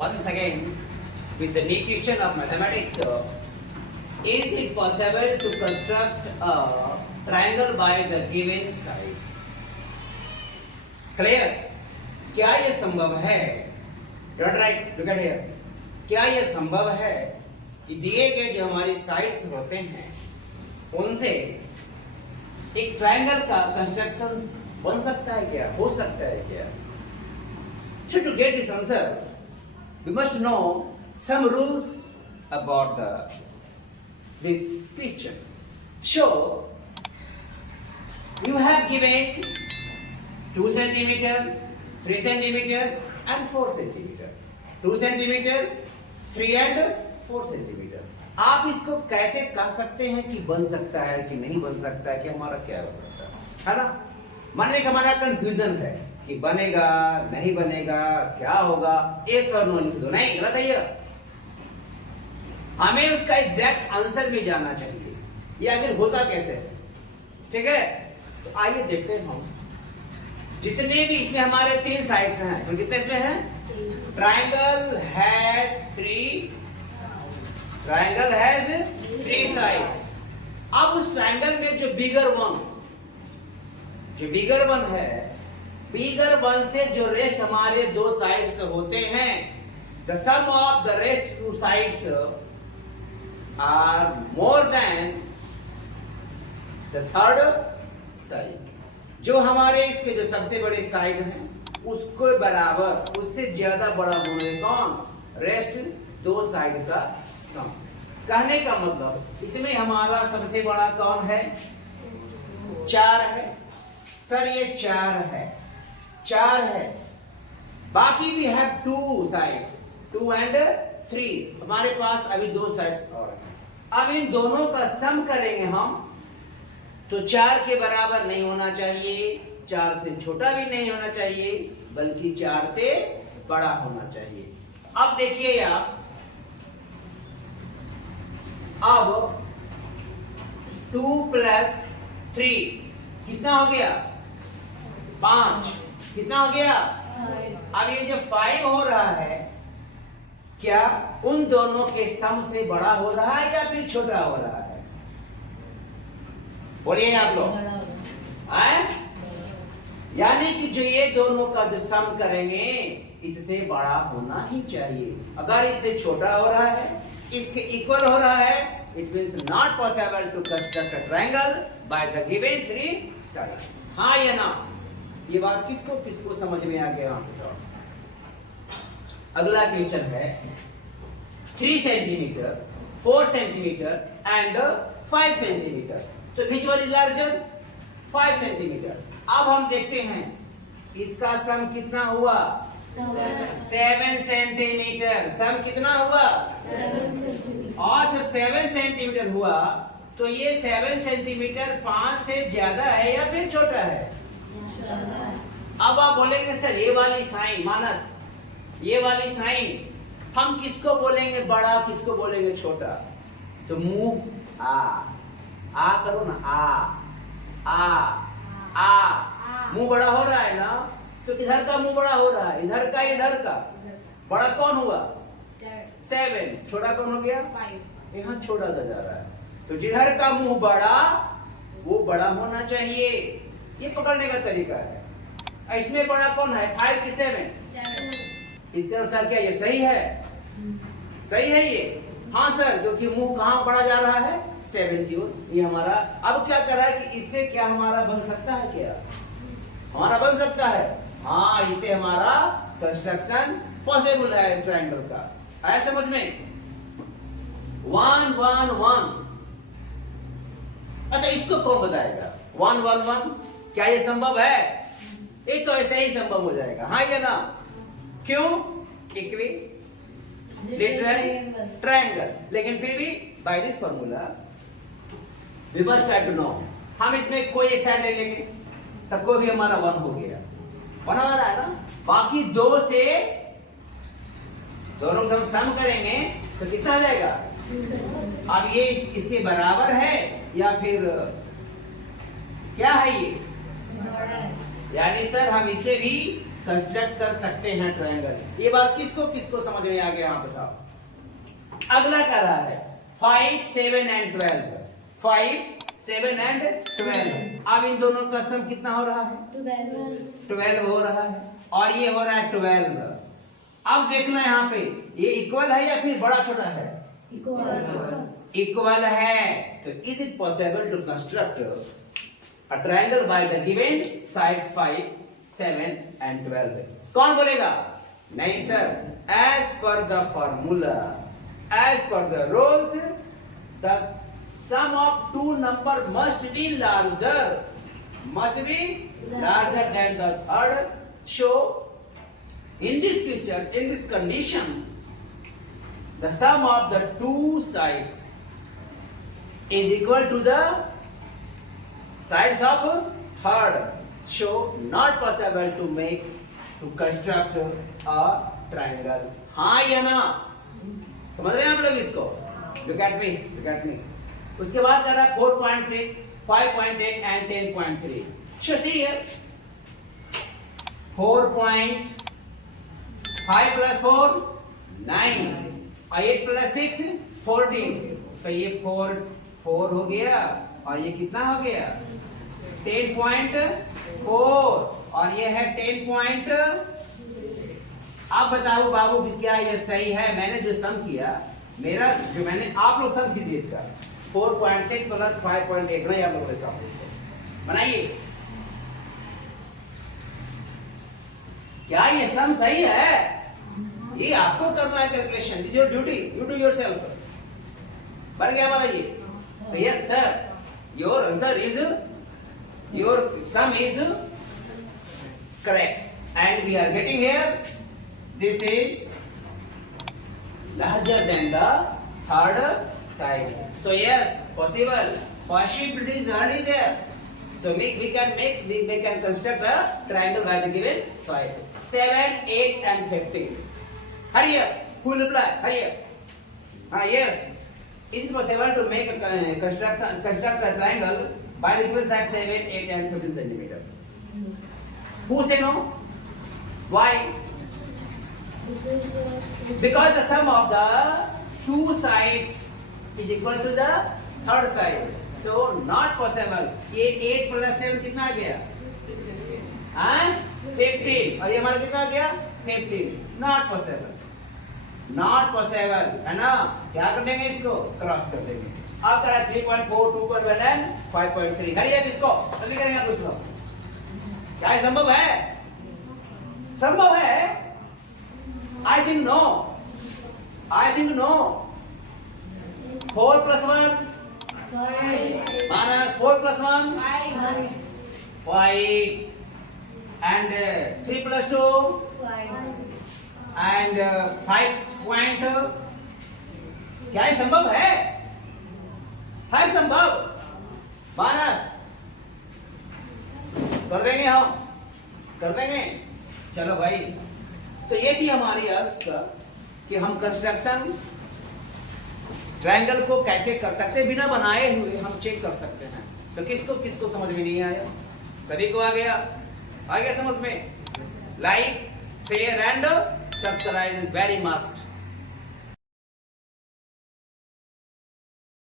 Once again, with the new question of mathematics, is it possible to construct a triangle by the given sides? Clear? क्या ये संभव है? Don't write. Look at here. क्या ये संभव है कि दिए गए जो हमारी साइड्स होते हैं उनसे एक ट्रायंगल का कंस्ट्रक्शन बन सकता है क्या? हो सकता है क्या? So to get this answer, we must know some rules about this question. So, you have given 2 centimeter, 3 centimeter and 4 centimeter. 2 centimeter, 3 and 4 centimeter. आप इसको कैसे कह सकते हैं कि बन सकता है कि नहीं बन सकता है कि हमारा क्या हो सकता है ना? मन में हमारा कंफ्यूजन है कि बनेगा नहीं बनेगा क्या होगा, यस और नो लिख दो। नहीं, गलत है ये। हमें उसका एग्जैक्ट आंसर भी जानना चाहिए ये आखिर होता कैसे है। ठीक है, तो आइए देखते हैं हम जितने भी इसमें हमारे 3 साइड्स हैं। तो कितने इसमें हैं? Triangle has 3 sides. अब उस ट्रायंगल में जो बिगर वन है, बिगर वन से जो रेस्ट हमारे 2 साइड्स होते हैं, the sum of the rest 2 sides are more than the third side. जो हमारे इसके जो सबसे बड़े साइड हैं उसको बराबर, उससे ज्यादा बड़ा होने कौन? रेस्ट 2 साइड का सम। कहने का मतलब इसमें हमारा सबसे बड़ा कौन है? 4 है सर, ये 4 है। बाकी भी है 2 साइड्स, 2 and 3। हमारे पास अभी 2 साइड्स और हैं। अब इन दोनों का सम करेंगे हम, तो 4 के बराबर नहीं होना चाहिए, 4 से छोटा भी नहीं होना चाहिए, बल्कि 4 से बड़ा होना चाहिए। अब देखिए आप, अब 2 + 3 कितना हो गया? 5। कितना हो गया? अब ये जो 5 हो रहा है, क्या उन दोनों के सम से बड़ा हो रहा है या फिर छोटा हो रहा है? बोलिए आप लोग। यानी कि जो ये दोनों का जो सम करेंगे इससे बड़ा होना ही चाहिए। अगर इससे छोटा हो रहा है, इसके इक्वल हो रहा है, it means not possible to construct a triangle by the given 3 sides. हाँ या ना? ये बात किसको समझ में आ गया? अगला क्वेश्चन है 3 सेंटीमीटर, 4 सेंटीमीटर एंड 5 सेंटीमीटर। तो which one is larger? 5 centimeter. अब हम देखते हैं इसका सम कितना हुआ? 7 सेंटीमीटर। सम कितना हुआ? 7 सेंटीमीटर। और जब 7 सेंटीमीटर हुआ तो ये 7 सेंटीमीटर 5 से ज्यादा है या फिर छोटा है? अब आप बोलेंगे सर ये वाली साइन माइनस ये वाली साइन हम किसको बोलेंगे बड़ा, किसको बोलेंगे छोटा? तो मुंह आ करो ना, आ मुंह बड़ा हो रहा है ना, तो इधर का मुंह बड़ा हो रहा है, इधर का बड़ा कौन हुआ? 7। छोटा कौन हो गया? 5। यहाँ छोटा सा जा रहा है, तो जिधर का मुंह बड़ा वो बड़ा होना चाहिए। ये पकड़ने का तरीका है। इसमें बड़ा कौन है? 5 की 7। इसके अनुसार क्या ये सही है? सही है ये? हाँ सर, क्योंकि मुंह कहाँ बड़ा जा रहा है? 7 की ओर। ये हमारा अब क्या कर रहा है कि इससे क्या हमारा बन सकता है? क्या हमारा बन सकता है? हाँ, इसे हमारा कंस्ट्रक्शन पॉसिबल है ट्रायंगल का। आया समझ में? 1 1 1। अच्छा, इसको कौन बताएगा? 1 1 1 क्या ये संभव है? ये तो ऐसे ही संभव हो जाएगा। हाँ या ना? क्यों? Equilateral triangle. लेकिन फिर भी by this formula we must try to know. हम इसमें कोई एक साइड ले लेंगे, तब को भी हमारा 1 हो गया। 1 आ रहा है ना? बाकी 2 से दोनों हम सम करेंगे तो कितना आ जाएगा? अब ये इसके बराबर है या फिर क्या है ये? यानी सर हम इसे भी कंस्ट्रक्ट कर सकते हैं ट्रायंगल। ये बात किसको किसको समझ में आ गया, आप बताओ। अगला कर रहा है 5, 7 एंड 12। 5, 7 एंड 12। अब इन दोनों का सम कितना हो रहा है? 12 हो रहा है, और ये हो रहा है 12। अब देखना यहाँ पे ये इक्वल है या फिर बड़ा छोटा है? इक्वल है। तो is it possible to construct a triangle by the given sides 5, 7 and 12? कौन बोलेगा? नहीं sir, as per the formula, as per the rules, the sum of two number must be larger than the third. So in this question, in this condition, the sum of the two sides is equal to the sides of third. So not possible to construct a triangle. हाँ या ना? समझ रहे हैं आप लोग इसको? Look at me. उसके बाद कर रहा है 4.6, 5.8 and 10.3. So see here, 4.5 plus 4 9, 8 plus 6 14. तो ये 4 हो गया, और ये कितना हो गया? 10.4, और ये है 10. अब बताओ बाबू कि क्या ये सही है? मैंने जो सम किया, आप लोग सम कीजिए इसका। 4.6 प्लस 5.8 बनाइए आप लोग इसका, बनाइए। क्या ये सम सही है? ये आपको करना है calculation, is your duty, you do yourself. बन गया हमारा ये? तो yes sir, your answer is, your sum is correct, and we are getting here this is larger than the third side. So yes, possibility is already there. So we can construct a triangle by the given sides 7, 8 and 15. Hurry up, who will reply? Hurry up. Yes. Is it possible to make a construct a triangle by the given sides 7, 8 and 15 centimeter? Who say no? Why? Because the sum of the two sides is equal to the third side. So not possible. ये 8 plus 7 कितना आ गया? 15, और ये हमारा कितना आ गया? 15. Not possible. है ना? क्या कर देंगे इसको? क्रॉस कर देंगे। अब करा 3.4, 2.1 and 5.3। करिए इसको, जल्दी करेंगे कुछ लोग। क्या ये संभव है? संभव है? I think no. 4 plus 1 minus 4 plus 1 5 and 3 plus 2 and 5 point. क्या ये संभव है? संभव। मानस कर देंगे, हम कर देंगे। चलो भाई, तो ये थी हमारी अर्थ का कि हम कंस्ट्रक्शन ट्रायंगल को कैसे कर सकते हैं, बिना बनाए हुए हम चेक कर सकते हैं। तो किसको समझ में नहीं आया? सभी को आ गया समझ में? Like, share and subscribe is very must.